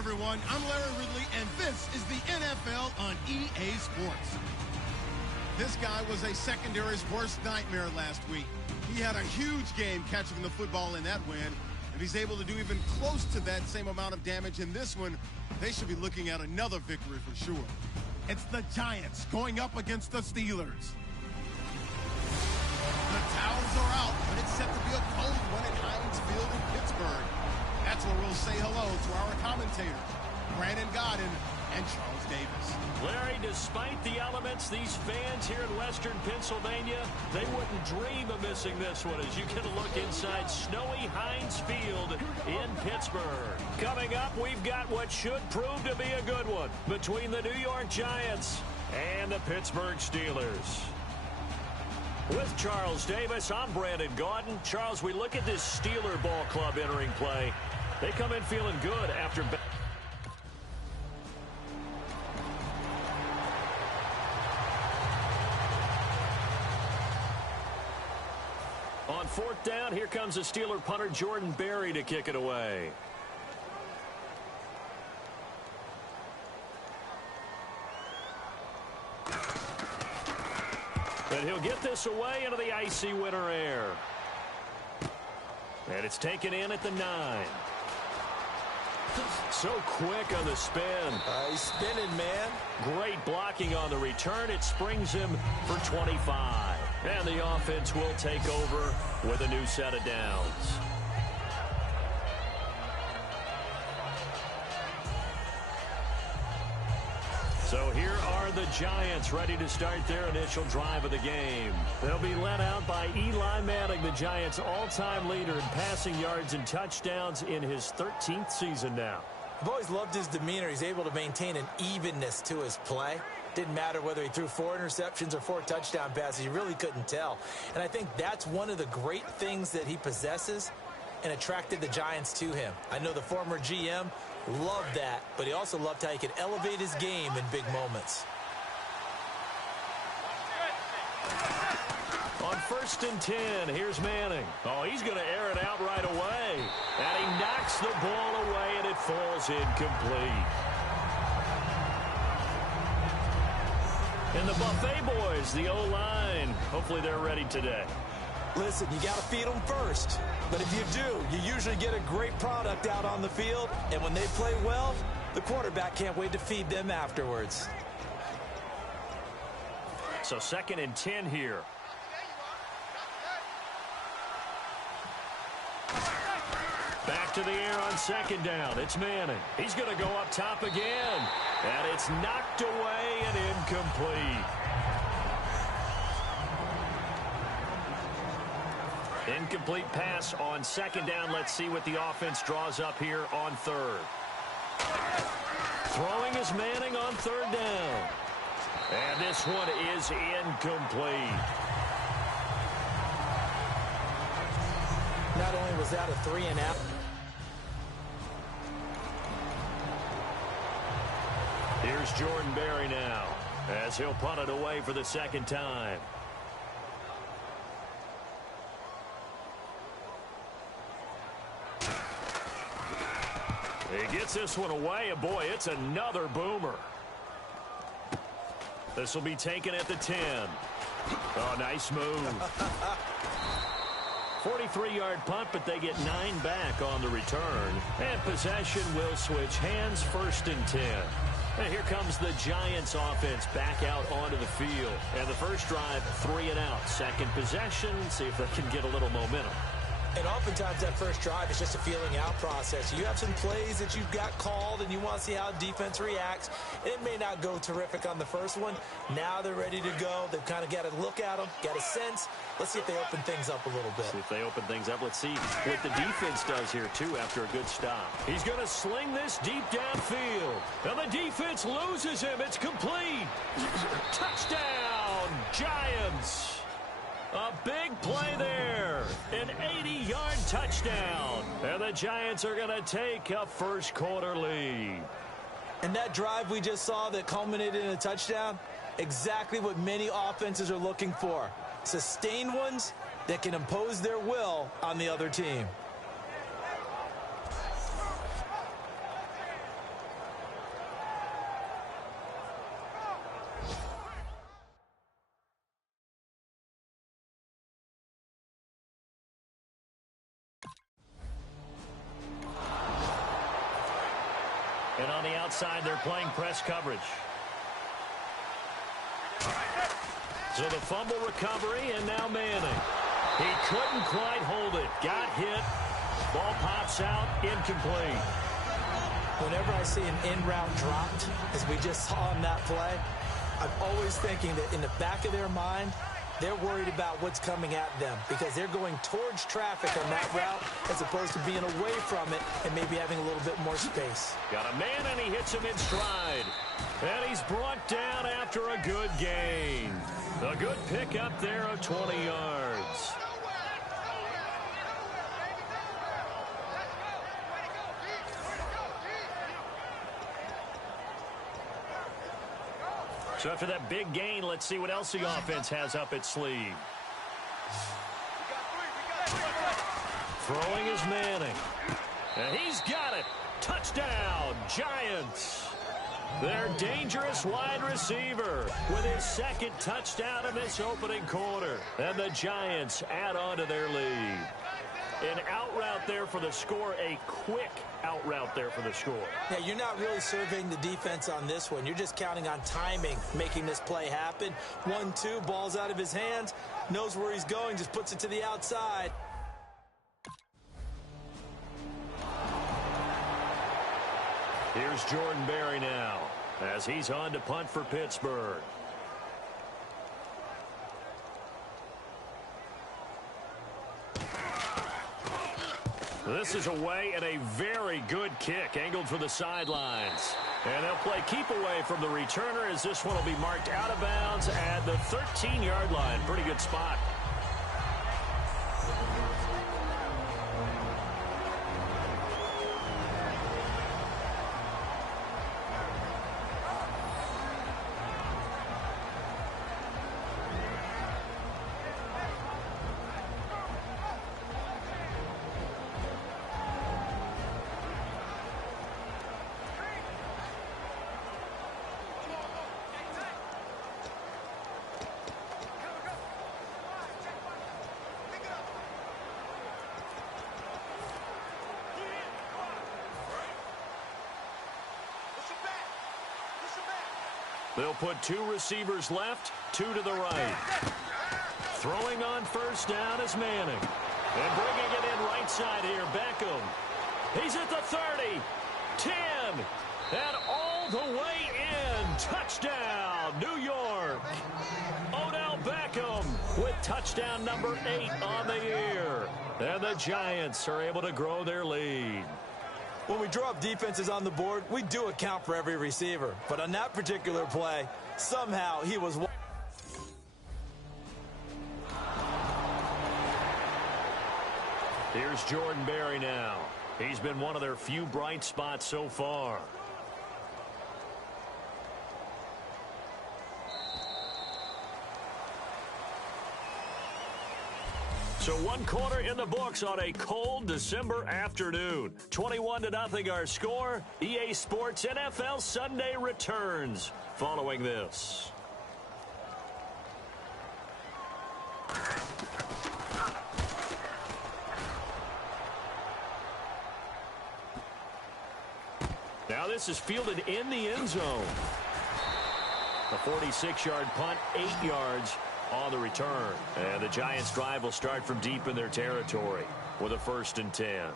everyone. I'm Larry Ridley, and this is the NFL on EA Sports. This guy was a secondary's worst nightmare last week. He had a huge game catching the football in that win. If he's able to do even close to that same amount of damage in this one, they should be looking at another victory for sure. It's the Giants going up against the Steelers. The towels are out, but it's set to be a cold one at Heinz Field in Pittsburgh. That's where we'll say hello to our commentators, Brandon Godden and Charles Davis. Larry, despite the elements, these fans here in Western Pennsylvania, they wouldn't dream of missing this one as you get a look inside snowy Heinz Field in Pittsburgh. Coming up, we've got what should prove to be a good one between the New York Giants and the Pittsburgh Steelers. With Charles Davis, I'm Brandon Gaudin. Charles, we look at this Steeler ball club entering play. They come in feeling good after... On fourth down, here comes the Steeler punter Jordan Berry to kick it away. And he'll get this away into the icy winter air. And it's taken in at the 9. So quick on the spin. He's spinning, man. Great blocking on the return. It springs him for 25. And the offense will take over with a new set of downs. So here are the Giants ready to start their initial drive of the game. They'll be led out by Eli Manning, the Giants' all-time leader in passing yards and touchdowns in his 13th season now. I've always loved his demeanor. He's able to maintain an evenness to his play. Didn't matter whether he threw 4 interceptions or 4 touchdown passes. You really couldn't tell. And I think that's one of the great things that he possesses and attracted the Giants to him. I know the former GM loved that, but he also loved how he could elevate his game in big moments. On 1st and 10, here's Manning. Oh, he's going to air it out right away. And he knocks the ball away, and it falls incomplete. And the Buffet boys, the O-line, hopefully they're ready today. Listen, you got to feed them first. But if you do, you usually get a great product out on the field. And when they play well, the quarterback can't wait to feed them afterwards. So 2nd and 10 here. Back to the air on 2nd down. It's Manning. He's going to go up top again. And it's knocked away and incomplete. Incomplete pass on 2nd down. Let's see what the offense draws up here on 3rd. Throwing is Manning on 3rd down. And this one is incomplete. Not only was that a 3-and-out. Here's Jordan Berry now as he'll punt it away for the 2nd time. He gets this one away, and boy, it's another boomer. This will be taken at the 10. Oh, nice move. 43-yard punt, but they get 9 back on the return. And possession will switch hands, 1st and 10. And here comes the Giants offense back out onto the field. And the first drive, 3 and out. 2nd possession, see if they can get a little momentum. And oftentimes that first drive is just a feeling out process. You have some plays that you've got called and you want to see how defense reacts. It may not go terrific on the first one. Now they're ready to go. They've kind of got to look at them, get a sense. Let's see if they open things up a little bit. See if they open things up. Let's see what the defense does here, too, after a good stop. He's going to sling this deep downfield. And the defense loses him. It's complete. Touchdown, Giants. A big play there. An 80-yard touchdown. And the Giants are going to take a first-quarter lead. And that drive we just saw that culminated in a touchdown, exactly what many offenses are looking for. Sustained ones that can impose their will on the other team. outside. They're playing press coverage. So the fumble recovery, and now Manning. He couldn't quite hold it. Got hit. Ball pops out, incomplete. Whenever I see an in-route dropped, as we just saw on that play, I'm always thinking that in the back of their mind, they're worried about what's coming at them because they're going towards traffic on that route as opposed to being away from it and maybe having a little bit more space. Got a man, and he hits him in stride. And he's brought down after a good gain. A good pickup there of 20 yards. So after that big gain, let's see what else the offense has up its sleeve. Throwing is Manning. And he's got it. Touchdown, Giants. Their dangerous wide receiver with his second touchdown in this opening quarter. And the Giants add on to their lead. An out route there for the score, a quick out route there for the score. Yeah, you're not really surveying the defense on this one. You're just counting on timing, making this play happen. 1-2, ball's out of his hands, knows where he's going, just puts it to the outside. Here's Jordan Berry now as he's on to punt for Pittsburgh. This is away and a very good kick angled for the sidelines. And they'll play keep away from the returner as this one will be marked out of bounds at the 13-yard line. Pretty good spot. They'll put two receivers left, two to the right. Throwing on first down is Manning. And bringing it in right side here, Beckham. He's at the 30, 10, and all the way in. Touchdown, New York. Odell Beckham with touchdown number 8 on the year. And the Giants are able to grow their lead. When we draw up defenses on the board, we do account for every receiver. But on that particular play, somehow he was... Here's Jordan Berry now. He's been one of their few bright spots so far. So 1 quarter in the books on a cold December afternoon. 21-0 our score. EA Sports NFL Sunday returns following this. Now this is fielded in the end zone. A 46-yard punt, 8 yards on the return. And the Giants' drive will start from deep in their territory with a 1st and 10.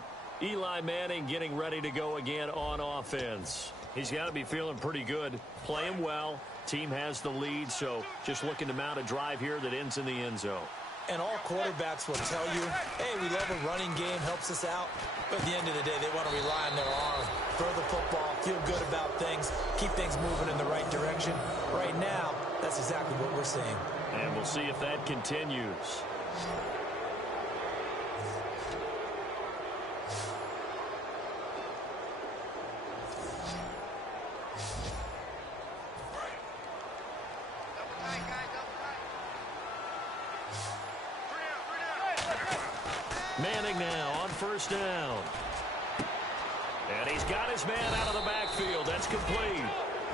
Eli Manning getting ready to go again on offense. He's got to be feeling pretty good, playing well. Team has the lead, so just looking to mount a drive here that ends in the end zone. And all quarterbacks will tell you, hey, we love a running game, helps us out. But at the end of the day, they want to rely on their arm, throw the football, feel good about things, keep things moving in the right direction. Right now, that's exactly what we're seeing. And we'll see if that continues. Manning now on first down. And he's got his man out of the backfield. That's complete.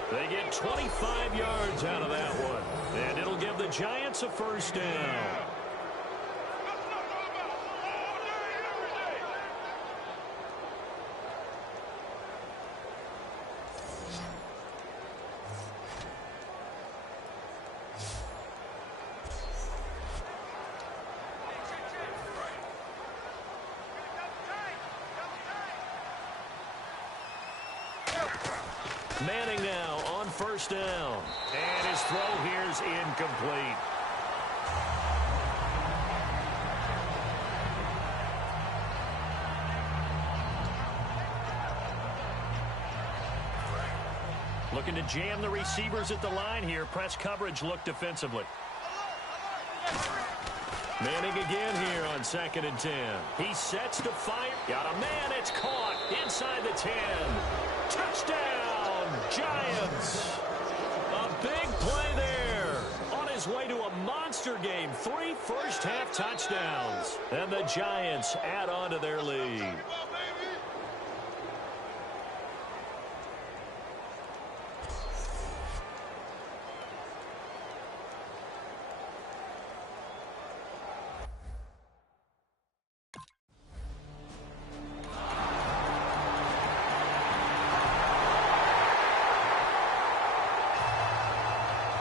They get 25 yards out of that one. And it'll give the Giants a first down. Manning now on first down. And his throw here is incomplete. Looking to jam the receivers at the line here. Press coverage look defensively. Manning again here on 2nd and 10. He sets to fire. Got a man. It's caught inside the 10. Touchdown, Giants. A big play there. On his way to a monster game. 3 first-half touchdowns. And the Giants add on to their lead.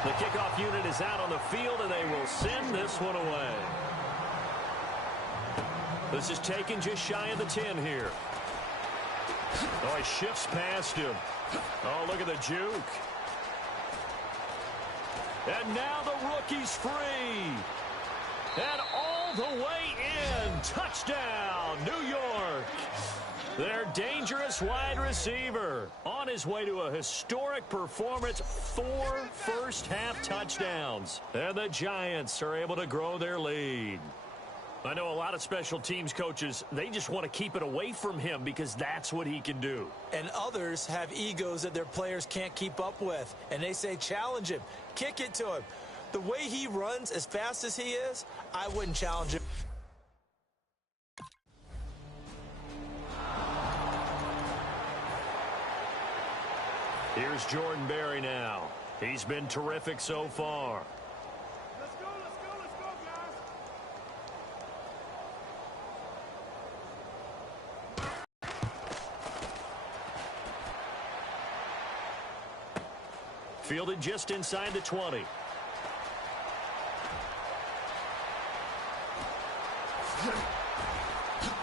The kickoff unit is out on the field, and they will send this one away. This is taken just shy of the 10 here. Oh, he shifts past him. Oh, look at the juke. And now the rookie's free. And all the way in. Touchdown, New York. Their dangerous wide receiver on his way to a historic performance. 4 first-half touchdowns. And the Giants are able to grow their lead. I know a lot of special teams coaches, they just want to keep it away from him because that's what he can do. And others have egos that their players can't keep up with. And they say, challenge him. Kick it to him. The way he runs as fast as he is, I wouldn't challenge him. Here's Jordan Berry now. He's been terrific so far. Let's go, guys. Fielded just inside the 20.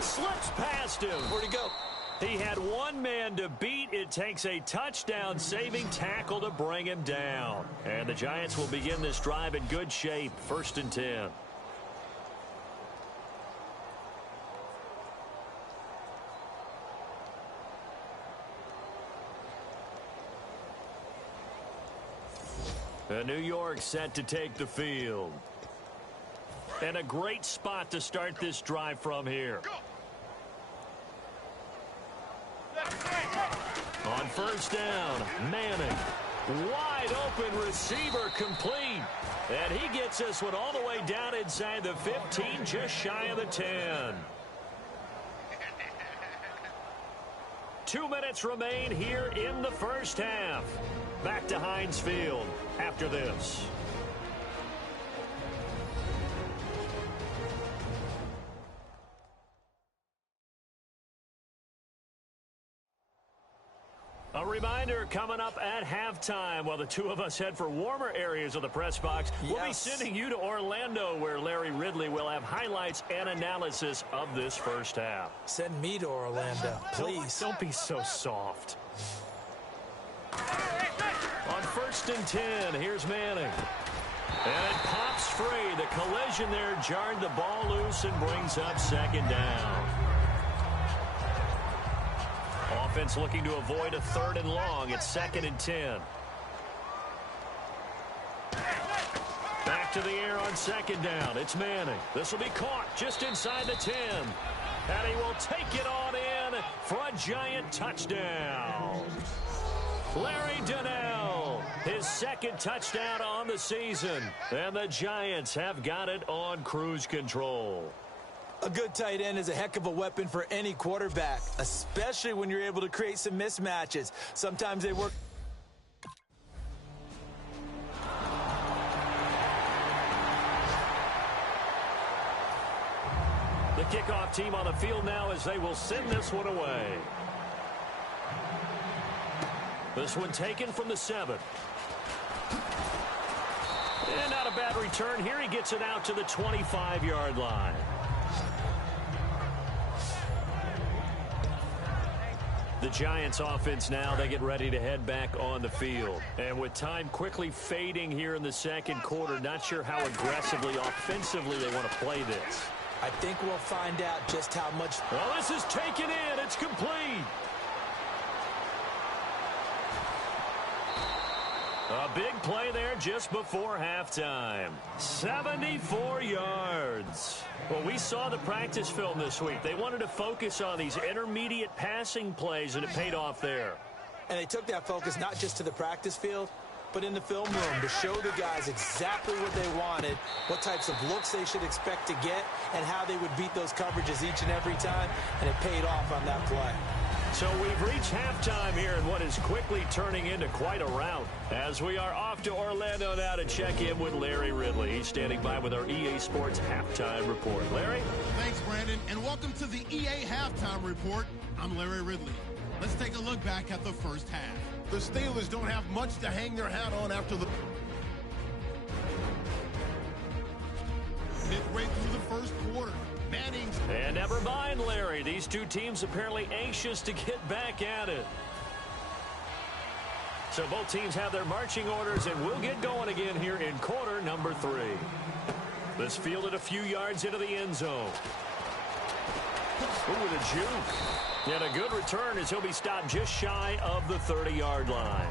Slips past him. Where'd he go? He had one man to beat. It takes a touchdown-saving tackle to bring him down. And the Giants will begin this drive in good shape. 1st and 10. New York set to take the field. And a great spot to start this drive from here. On 1st down, Manning. Wide open receiver complete. And he gets this one all the way down inside the 15, just shy of the 10. 2 minutes remain here in the first half. Back to Heinz Field after this. A reminder coming up at halftime while the two of us head for warmer areas of the press box. Yes. We'll be sending you to Orlando where Larry Ridley will have highlights and analysis of this first half. Send me to Orlando, please. Don't be so soft. On 1st and 10, here's Manning. And it pops free. The collision there jarred the ball loose and brings up 2nd down. Offense looking to avoid a 3rd and long. It's 2nd and 10. Back to the air on 2nd down. It's Manning. This will be caught just inside the 10. And he will take it on in for a Giant touchdown. Larry Donnell, his 2nd touchdown on the season. And the Giants have got it on cruise control. A good tight end is a heck of a weapon for any quarterback, especially when you're able to create some mismatches. Sometimes they work. The kickoff team on the field now as they will send this one away. This one taken from the 7. And not a bad return here. He gets it out to the 25-yard line. The Giants offense now, they get ready to head back on the field. And with time quickly fading here in the second quarter, not sure how aggressively, offensively they want to play this. I think we'll find out just how much. Well, this is taken in. It's complete. A big play there just before halftime. 74 yards. Well, we saw the practice film this week. They wanted to focus on these intermediate passing plays, and it paid off there. And they took that focus not just to the practice field, but in the film room to show the guys exactly what they wanted, what types of looks they should expect to get, and how they would beat those coverages each and every time, and it paid off on that play. So we've reached halftime here in what is quickly turning into quite a rout. As we are off to Orlando now to check in with Larry Ridley. He's standing by with our EA Sports Halftime Report. Larry? Thanks, Brandon, and welcome to the EA Halftime Report. I'm Larry Ridley. Let's take a look back at the first half. The Steelers don't have much to hang their hat on after the midway through the first quarter. Manning's. And never mind, Larry. These two teams apparently anxious to get back at it. So both teams have their marching orders, and we'll get going again here in quarter number 3. This fielded a few yards into the end zone. Ooh, with a juke. And a good return as he'll be stopped just shy of the 30-yard line.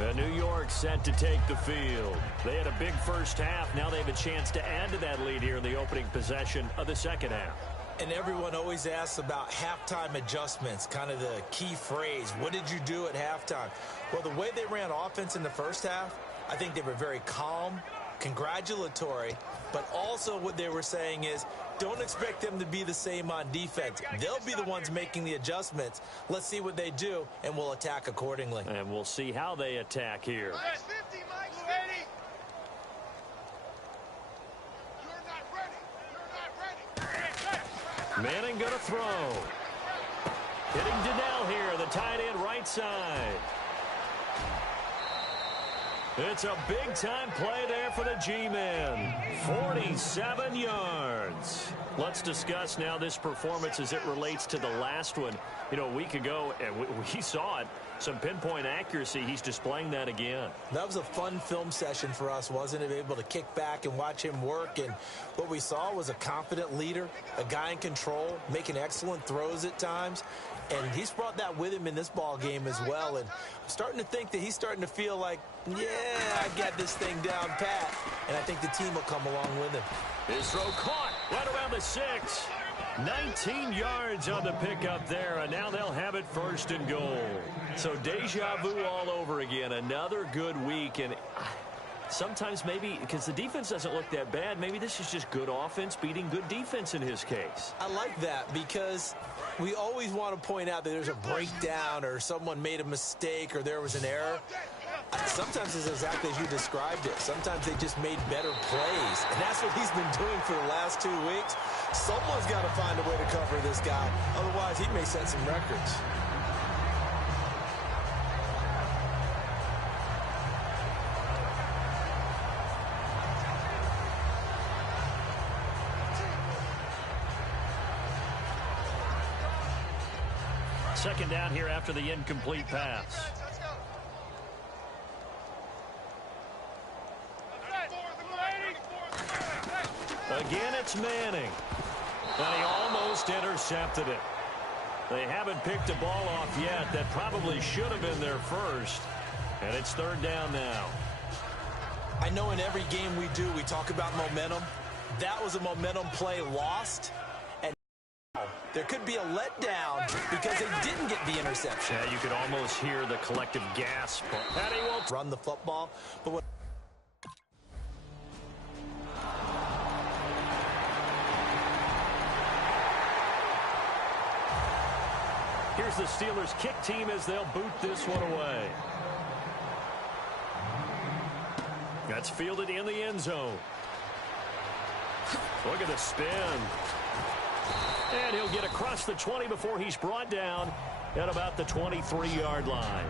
And New York set to take the field. They had a big first half. Now they have a chance to add to that lead here in the opening possession of the second half. And everyone always asks about halftime adjustments, kind of the key phrase. What did you do at halftime? Well, the way they ran offense in the first half, I think they were very calm, congratulatory, but also what they were saying is don't expect them to be the same on defense. They'll be the ones making the adjustments. Let's see what they do, and we'll attack accordingly. And we'll see how they attack here. Mike's 50, Mike's 50. You're not ready. You're not ready. Manning going to throw. Hitting Donnell here, the tight end right side. It's a big-time play there for the G-Men. 47 yards. Let's discuss now this performance as it relates to the last one. You know, a week ago, and we saw it. Some pinpoint accuracy. He's displaying that again. That was a fun film session for us, wasn't it? Able to kick back and watch him work. And what we saw was a confident leader, a guy in control, making excellent throws at times. And he's brought that with him in this ball game as well. And I'm starting to think that he's starting to feel like, yeah, I got this thing down pat. And I think the team will come along with him. His throw caught right around the 6. 19 yards on the pickup there, and now they'll have it first and goal. So deja vu all over again. Another good week, and sometimes maybe because the defense doesn't look that bad, maybe this is just good offense beating good defense in his case. I like that because we always want to point out that there's a breakdown or someone made a mistake or there was an error. Sometimes it's exactly as you described it. Sometimes they just made better plays. And that's what he's been doing for the last 2 weeks. Someone's got to find a way to cover this guy. Otherwise, he may set some records. Second down here after the incomplete pass. Again, it's Manning. And he almost intercepted it. They haven't picked a ball off yet. That probably should have been their first. And it's third down now. I know in every game we do, we talk about momentum. That was a momentum play lost. And there could be a letdown because they didn't get the interception. Yeah, you could almost hear the collective gasp. And he will run the football. But what here's the Steelers kick team as they'll boot this one away. That's fielded in the end zone. Look at the spin. And he'll get across the 20 before he's brought down at about the 23-yard line.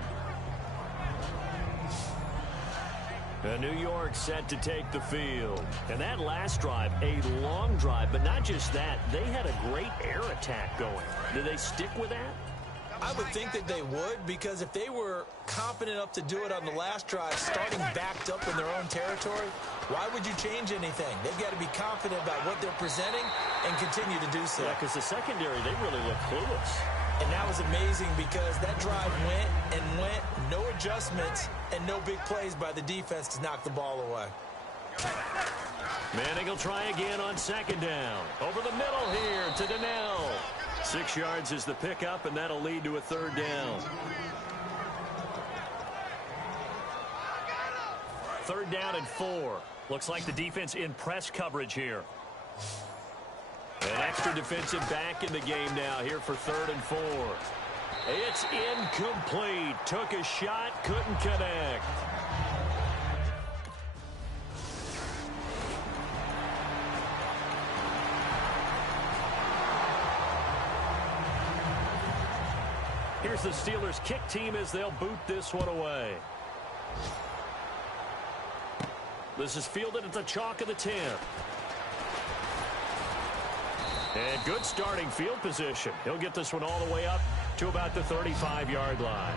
New York set to take the field. And that last drive, a long drive, but not just that. They had a great air attack going. Do they stick with that? I would think that they would, because if they were confident enough to do it on the last drive, starting backed up in their own territory, why would you change anything? They've got to be confident about what they're presenting and continue to do so. Yeah, because the secondary, they really look clueless. And that was amazing because that drive went and went, no adjustments, and no big plays by the defense to knock the ball away. Manning will try again on second down. Over the middle here to Donnell. 6 yards is the pickup, and that'll lead to a third down. Third down and 4. Looks like the defense in press coverage here. An extra defensive back in the game now here for 3rd and 4. It's incomplete. Took a shot, couldn't connect. Here's the Steelers' kick team as they'll boot this one away. This is fielded at the chalk of the 10. And good starting field position. He'll get this one all the way up to about the 35-yard line.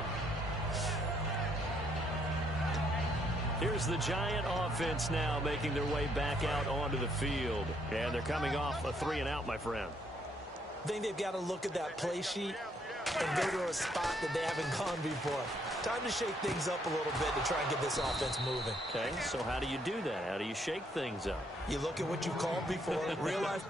Here's the Giant offense now making their way back out onto the field. And they're coming off a 3-and-out, my friend. I think they've got to look at that play sheet and go to a spot that they haven't gone before. Time to shake things up a little bit to try and get this offense moving. Okay, so how do you do that? How do you shake things up? You look at what you've called before, realize